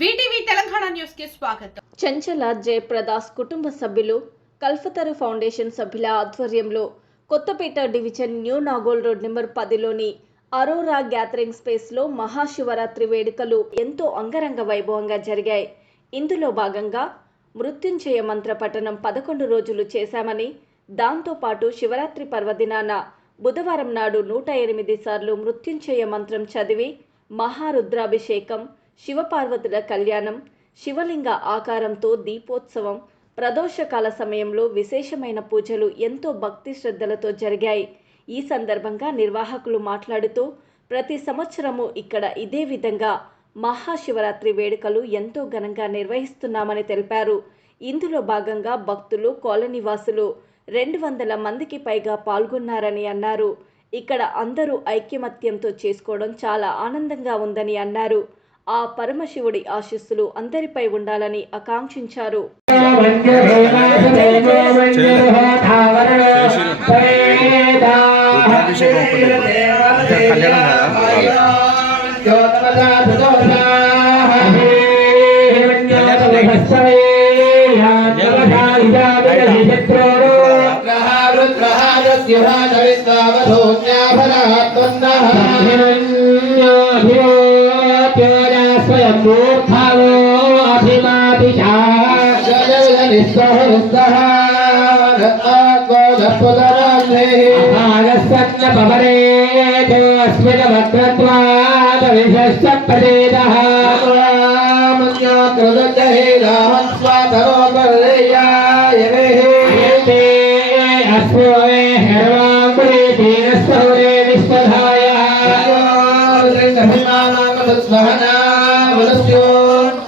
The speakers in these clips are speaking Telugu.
వీటీవీ తెలంగాణ న్యూస్కి స్వాగతం. చంచల జయప్రదాస్ కుటుంబ సభ్యులు కల్ఫతరు ఫౌండేషన్ సభ్యుల ఆధ్వర్యంలో Kothapet division new Nagole road number పదిలోని Aurora gathering స్పేస్లో మహాశివరాత్రి వేడుకలు ఎంతో అంగరంగ వైభవంగా జరిగాయి. ఇందులో భాగంగా మృత్యుంజయ మంత్ర పఠనం పదకొండు రోజులు చేశామని దాంతోపాటు శివరాత్రి పర్వదినాన బుధవారం నాడు నూట ఎనిమిది సార్లు మృత్యుంజయ మంత్రం చదివి మహారుద్రాభిషేకం శివపార్వతుల కళ్యాణం శివలింగ ఆకారంతో దీపోత్సవం ప్రదోషకాల సమయంలో విశేషమైన పూజలు ఎంతో భక్తి శ్రద్ధలతో జరిగాయి. ఈ సందర్భంగా నిర్వాహకులు మాట్లాడుతూ ప్రతి సంవత్సరము ఇక్కడ ఇదే విధంగా మహాశివరాత్రి వేడుకలు ఎంతో ఘనంగా నిర్వహిస్తున్నామని తెలిపారు. ఇందులో భాగంగా భక్తులు కాలనీవాసులు రెండు వందల మందికి పైగా పాల్గొన్నారని అన్నారు. ఇక్కడ అందరూ ఐక్యమత్యంతో చేసుకోవడం చాలా ఆనందంగా ఉందని అన్నారు. ఆ పరమశివుడి ఆశీస్సులు అందరిపై ఉండాలని ఆకాంక్షించారు. मूर्धनो अभिमादिशा जगनिस्तः आत्मोदस्वतराग्नेयस्वप्नपवरे अस्मिन् वक्रत्वात् विशश्च प्रदेदः कृतज्ञे रामस्वातरोपर्ययाय ते अस्मे हेर्वाङ्कुरे तेन सौरे विश्वधायः स्वहना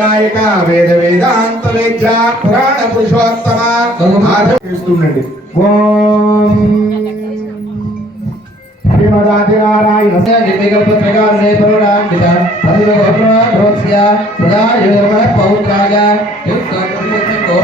నాయక వేద వేదాంత వేద్య పురాణ పురుషోత్తమ ఆచరిస్తుండండి ఓం. శ్రీమదాదినారాయణ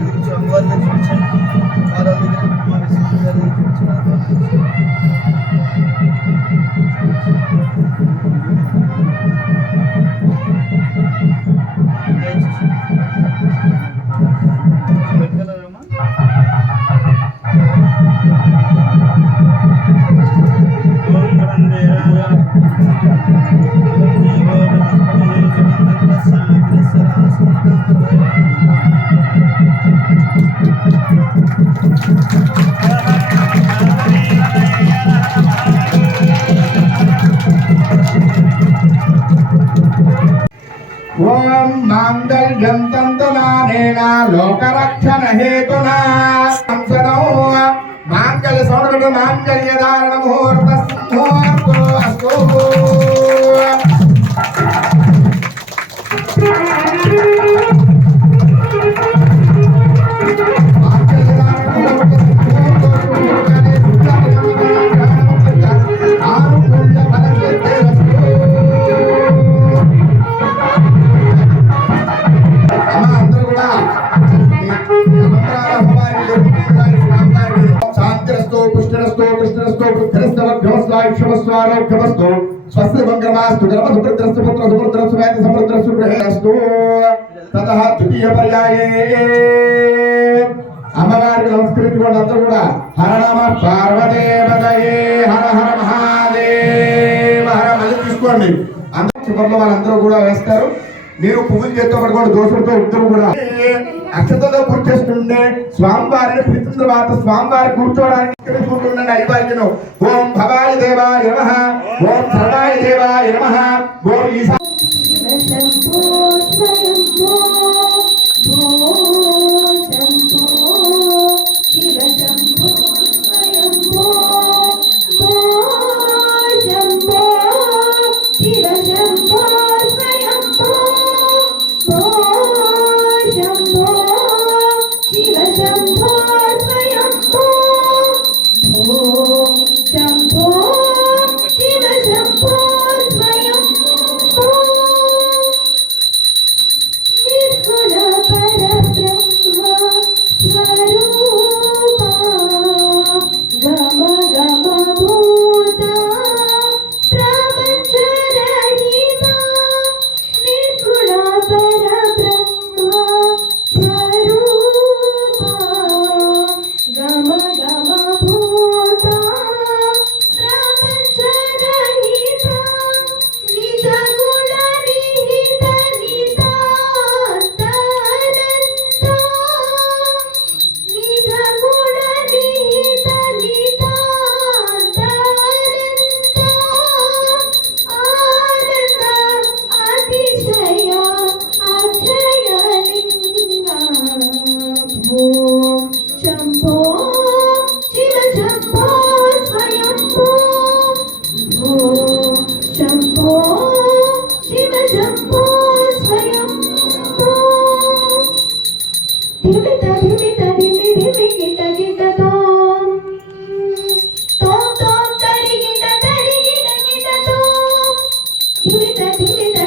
గారి గురించి అమ్మవారి గురించి చూపించాను ఆరాధన గారి గురించి గారి గురించి ఓం మాంగళ్యం తంతనానేన లోకరక్షణ హేతునా సంసదో మాంగళ్య సౌరభ మాంగళ్య ధారణ ముహూర్త ముహూర్తో అస్తు. అమ్మ శాంతిరస్తో పుష్టిరస్తో కృష్ణరస్తో ఆరోగ్యమస్తు వ్యవస్థాయుష్యమస్వారోగ్యమస్తో మంగళమాస్తు ధర్మ సుభద్రస్సు పుత్ర సుభద్రస్సు వేద సమృద్రస్సు గృహేస్తు. తతః ద్వితీయ పర్యాయే. అమ్మవారికి నమస్కరించుకోండి అందరూ కూడా. హర నమ పార్వదేవదయే హర హర మహాదేవ హర మళ్ళీ తీసుకోండి. అందరూ చివరిలో వాళ్ళందరూ కూడా వేస్తారు. మీరు పువ్వులు చేత్తో పడుకోండి దోషులతో ఇద్దరు కూడా. అక్షతలో పూజ చేస్తుండే స్వామివారిని పిలిచిన తర్వాత స్వామివారి కూర్చోవడానికి ఇక్కడ కూర్చుండండి ఐవార్యను ఓం భవాయ దేవాయ నమః. ఓం సర్వాయ దేవాయ నమః. ఓం ఈశా tumita tumita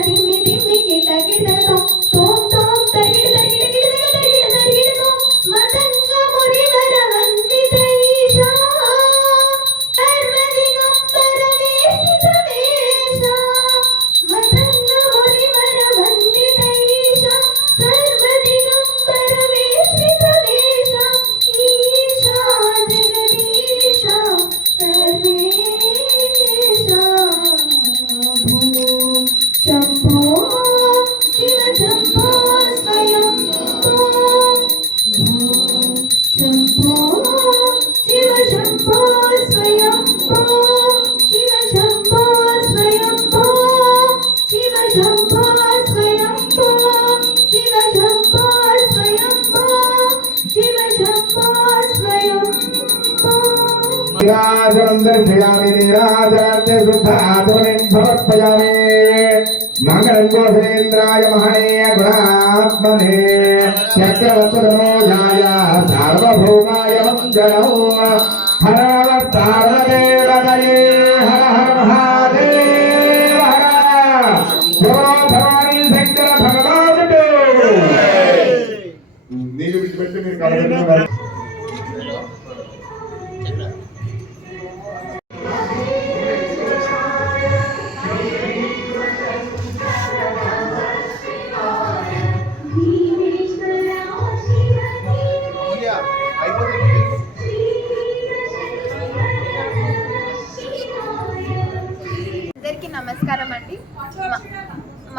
जलाते शुद्ध आत्मनिर्भरोत्पजामे मंगलम गोविंद्राय महणे गुणात्मने। चक्रवर्तनोजाय सार्वभौमाय मंगलौ हर हर महादेव, हर जो भवानी शंकर भगवान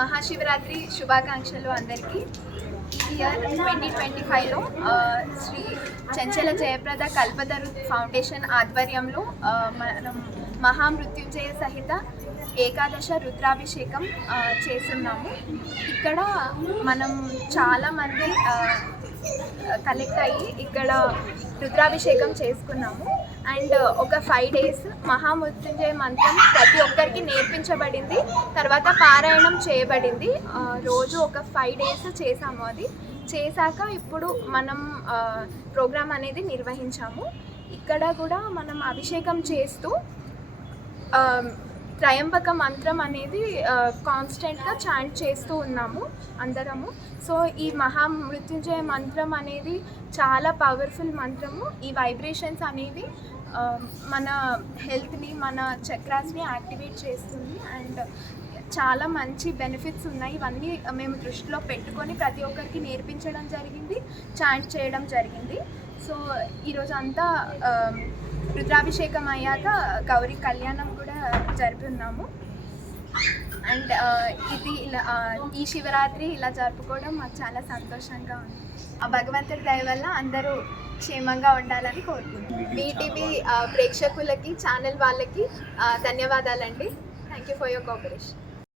మహాశివరాత్రి శుభాకాంక్షలు అందరికీ. ఈ ఇయర్ ట్వంటీ ట్వంటీ ఫైవ్లో శ్రీ చెంచల జయప్రద కల్పతరు ఫౌండేషన్ ఆధ్వర్యంలో మనం మహామృత్యుంజయ సహిత ఏకాదశ రుద్రాభిషేకం చేస్తున్నాము. ఇక్కడ మనం చాలామంది కలెక్ట్ అయ్యి ఇక్కడ రుద్రాభిషేకం చేసుకున్నాము. అండ్ ఒక ఫైవ్ డేస్ మహామృత్యుంజయ మంత్రం ప్రతి ఒక్కరికి నేర్పించబడింది. తర్వాత పారాయణం చేయబడింది. రోజు ఒక ఫైవ్ డేస్ చేసాము అది. చేశాక ఇప్పుడు మనం ప్రోగ్రామ్ అనేది నిర్వహించాము. ఇక్కడ కూడా మనం అభిషేకం చేస్తూ త్రయంబక మంత్రం అనేది కాన్స్టెంట్గా చాంట్ చేస్తూ ఉన్నాము అందరము. సో ఈ మహామృత్యుంజయ మంత్రం అనేది చాలా పవర్ఫుల్ మంత్రము. ఈ వైబ్రేషన్స్ అనేవి మన హెల్త్ని మన చక్రాస్ని యాక్టివేట్ చేస్తుంది. అండ్ చాలా మంచి బెనిఫిట్స్ ఉన్నాయి. ఇవన్నీ మేము దృష్టిలో పెట్టుకొని ప్రతి ఒక్కరికి నేర్పించడం జరిగింది చాంట్ చేయడం జరిగింది. సో ఈరోజంతా రుద్రాభిషేకం అయ్యాక గౌరీ కళ్యాణం కూడా ఉన్నాము అండ్ ఇది ఇలా ఈ శివరాత్రి ఇలా జరుపుకోవడం మాకు చాలా సంతోషంగా ఉంది. ఆ భగవంతుడి దయ వల్ల అందరూ క్షేమంగా ఉండాలని కోరుకుంటున్నాను బీటీవీ ప్రేక్షకులకి ఛానల్ వాళ్ళకి ధన్యవాదాలండి. Thank you for your cooperation